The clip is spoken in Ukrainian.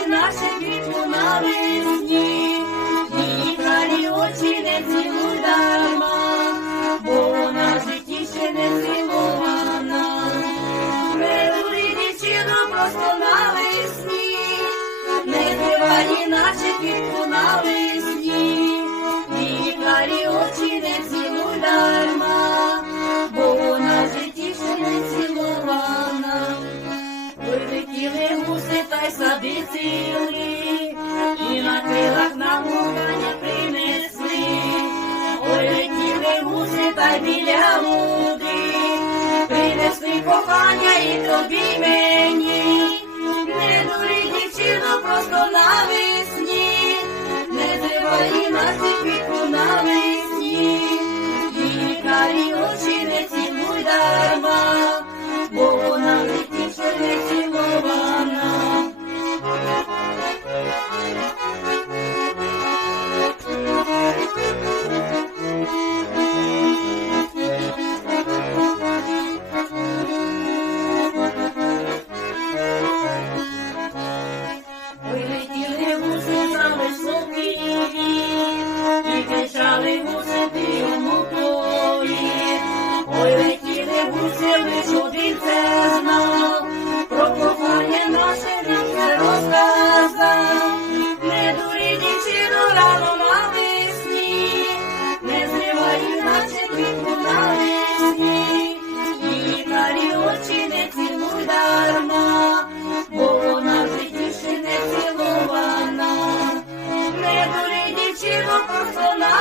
зривай наші квітку навесні, очі не цілу дарма, бо вона житті ще не цілована. Не дурі дівчину просто навесні, не триває наші квітку навесні, цілі, і на крилах нам гукання принесли. Ой, летіли гуси та біля луди, принесли кохання і тобі мені. Sonar.